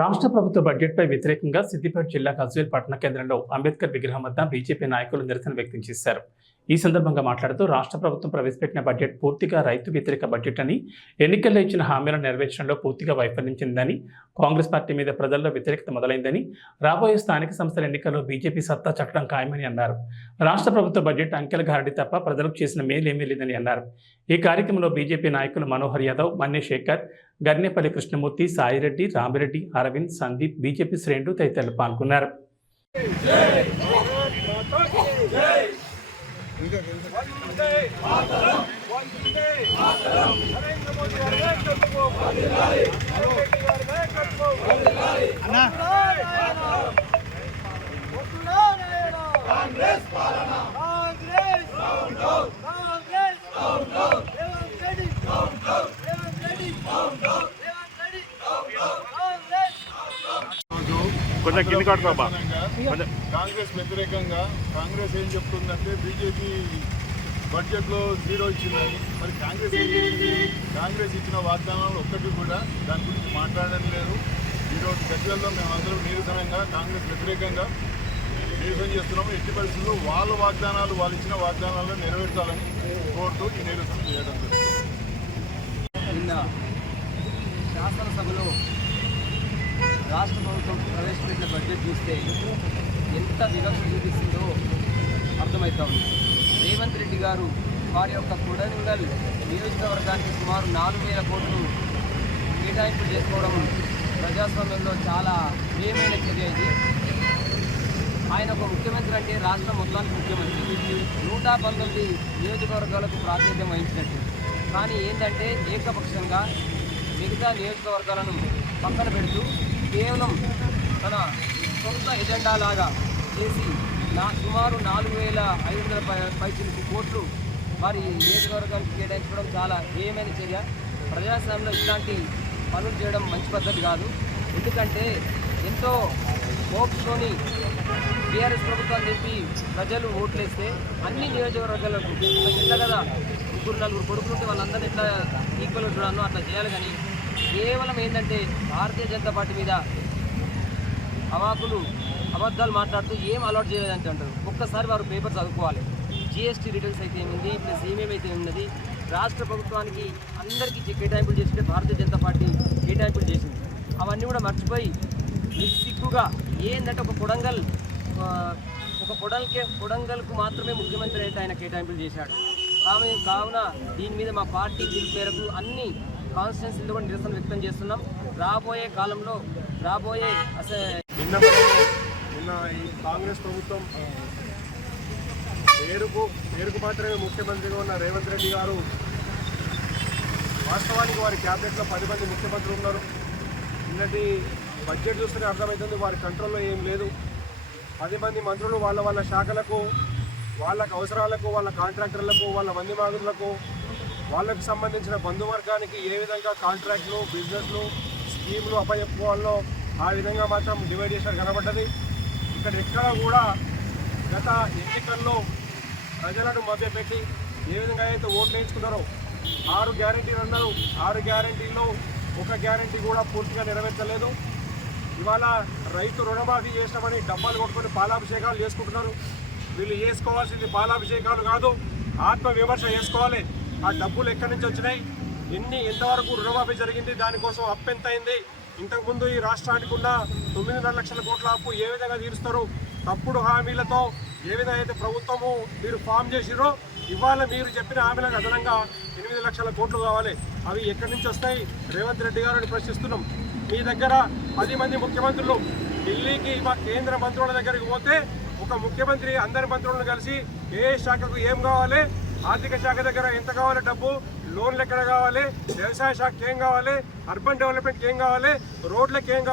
రాష్ట్ర ప్రభుత్వ బడ్జెట్పై వ్యతిరేకంగా సిద్దిపేట జిల్లా గజ్వేల్ పట్టణ కేంద్రంలో అంబేద్కర్ విగ్రహం వద్ద బీజేపీ నాయకులు నిరసన వ్యక్తం చేశారు. ఈ సందర్భంగా మాట్లాడుతూ రాష్ట్ర ప్రభుత్వం ప్రవేశపెట్టిన బడ్జెట్ పూర్తిగా రైతు వ్యతిరేక బడ్జెట్ అని, ఎన్నికల్లో ఇచ్చిన హామీలను నెరవేర్చడంలో పూర్తిగా వైఫల్యం చెందిందని, కాంగ్రెస్ పార్టీ మీద ప్రజల్లో వ్యతిరేకత మొదలైందని, రాబోయే స్థానిక సంస్థల ఎన్నికల్లో బీజేపీ సత్తా చాటడం ఖాయమని అన్నారు. రాష్ట్ర ప్రభుత్వ బడ్జెట్ అంకెల గారడి తప్ప ప్రజలకు చేసిన మేలేమీ లేదని అన్నారు. ఈ కార్యక్రమంలో బీజేపీ నాయకులు మనోహర్ యాదవ్, మన్నే శేఖర్, గర్నేపల్లి కృష్ణమూర్తి, సాయిరెడ్డి, రామిరెడ్డి, అరవింద్, సందీప్, బీజేపీ శ్రేణులు తదితరులు పాల్గొన్నారు. కాంగ్రెస్ వ్యతిరేకంగా కాంగ్రెస్ ఏం చెప్తుందంటే బీజేపీ బడ్జెట్లో జీరో ఇచ్చిందని. మరి కాంగ్రెస్ ఇచ్చిన వాగ్దానాలు ఒక్కటి కూడా దాని గురించి మాట్లాడడం లేదు. ఈరోజు గజ్వేల్లో మేమందరం నిరసనంగా కాంగ్రెస్ వ్యతిరేకంగా నిరసన చేస్తున్నాము. ఎట్టి పరిస్థితుల్లో వాళ్ళు ఇచ్చిన వాగ్దానాలను నెరవేర్చాలని కోరుతూ ఈ నిరసన చేయడం జరుగుతుంది. నిన్న శాసనసభలో రాష్ట్ర ప్రభుత్వం ప్రవేశపెట్టిన బడ్జెట్ చూస్తే ఎంత వివక్ష చూపిస్తుందో అర్థమవుతా ఉంది. రేవంత్ రెడ్డి గారు వారి యొక్క కొడంగల్ నియోజకవర్గానికి సుమారు 4,000 కోట్లు కేటాయింపు చేసుకోవడం ప్రజాస్వామ్యంలో చాలా ప్రియమైన చర్య ఇది. ఆయన ఒక ముఖ్యమంత్రి అంటే రాష్ట్రం మొత్తానికి ముఖ్యమంత్రి. 119 నియోజకవర్గాలకు ప్రాతినిధ్యం వహించినట్టు. కానీ ఏంటంటే ఏకపక్షంగా మిగతా నియోజకవర్గాలను పక్కన పెడుతూ కేవలం తన సొంత ఎజెండా లాగా చేసి సుమారు 4,500 పైచిలకు కోట్లు వారి నియోజకవర్గానికి కేటాయించడం చాలా హేయమైన చర్య. ప్రజాస్వామ్యంలో ఇలాంటి పనులు చేయడం మంచి పద్ధతి కాదు. ఎందుకంటే ఎంతో హోప్స్తోని టీఆర్ఎస్ ప్రభుత్వాన్ని చెప్పి ప్రజలు ఓట్లేస్తే అన్ని నియోజకవర్గాలకు ఇట్లా కదా 3-4 కొడుకులుంటే వాళ్ళందరినీ ఇట్లా ఈక్వల్ చూడాను అట్లా చేయాలి. కానీ కేవలం ఏంటంటే భారతీయ జనతా పార్టీ మీద అబద్ధాలు మాట్లాడుతూ ఏం అలవాటు చేయలేదంటే అంటారు. ఒక్కసారి వారు పేపర్ చదువుకోవాలి. జిఎస్టీ రిటర్న్స్ అయితే ఏముంది, ప్లస్ ఏమేమైతే ఉన్నది, రాష్ట్ర ప్రభుత్వానికి అందరికీ కేటాయింపులు చేసింటే భారతీయ జనతా పార్టీ కేటాయింపులు చేసింది. అవన్నీ కూడా మర్చిపోయి నిస్సిగ్గుగా ఏంటంటే ఒక కొడంగల్కు మాత్రమే ముఖ్యమంత్రి అయితే ఆయన కేటాయింపులు చేశాడు. కావున దీని మీద మా పార్టీ పిలుపు మేరకు అన్ని కాన్స్టిట్యున్సీలో కూడా నిరసన వ్యక్తం చేస్తున్నాం. రాబోయే కాలంలో నిన్న ఈ కాంగ్రెస్ ప్రభుత్వం పేరుకు మాత్రమే ముఖ్యమంత్రిగా ఉన్న రేవంత్ రెడ్డి గారు వాస్తవానికి వారి క్యాబినెట్లో 10 మంది ముఖ్యమంత్రులు ఉన్నారు. నిన్నటి బడ్జెట్ చూస్తేనే అర్థమవుతుంది వారి కంట్రోల్లో ఏం లేదు. 10 మంది మంత్రులు వాళ్ళ శాఖలకు, వాళ్ళకు అవసరాలకు, వాళ్ళ కాంట్రాక్టర్లకు, వాళ్ళ మంది మాగులకు, వాళ్ళకు సంబంధించిన బంధువర్గానికి ఏ విధంగా కాంట్రాక్ట్లు, బిజినెస్లు, స్కీములు అప్పచెప్పుకోవాలో ఆ విధంగా మాత్రం డివైడ్ చేసినట్టు కనబడ్డది. ఇక్కడ ఎక్కడ కూడా గత ఎన్నికల్లో ప్రజలను మభ్యపెట్టి ఏ విధంగా అయితే ఓట్లు వేయించుకున్నారో 6 గ్యారెంటీలు అన్నారు. 6 గ్యారెంటీల్లో ఒక గ్యారెంటీ కూడా పూర్తిగా నెరవేర్చలేదు. ఇవాళ రైతు రుణమాఫీ చేసినామని డబ్బాలు కొట్టుకొని పాలాభిషేకాలు చేసుకుంటున్నారు. వీళ్ళు చేసుకోవాల్సింది పాలాభిషేకాలు కాదు, ఆత్మవిమర్శ చేసుకోవాలి. ఆ డబ్బులు ఎక్కడి నుంచి వచ్చినాయి, ఎంతవరకు రుణమాఫీ జరిగింది, దానికోసం అప్పు ఎంత అయింది, ఇంతకుముందు ఈ రాష్ట్రానికి ఉన్న 9.5 లక్షల కోట్ల అప్పు ఏ విధంగా తీరుస్తారు, తప్పుడు హామీలతో ఏ విధంగా అయితే ప్రభుత్వము మీరు ఫామ్ చేసిరో ఇవాళ మీరు చెప్పిన హామీలకు అదనంగా 8 లక్షల కోట్లు కావాలి. అవి ఎక్కడి నుంచి వస్తాయి రేవంత్ రెడ్డి గారిని ప్రశ్నిస్తున్నాం. మీ దగ్గర 10 మంది ముఖ్యమంత్రులు ఢిల్లీకి మా కేంద్ర మంత్రుల దగ్గరికి పోతే ఒక ముఖ్యమంత్రి అందరి మంత్రులను కలిసి ఏ శాఖకు ఏం కావాలి, ఆర్థిక శాఖ దగ్గర ఎంత కావాలి డబ్బు, లోన్లు ఎక్కడ కావాలి, వ్యవసాయ శాఖకి ఏం కావాలి, అర్బన్ డెవలప్మెంట్కి ఏం కావాలి, రోడ్లకి ఏం కావాలి.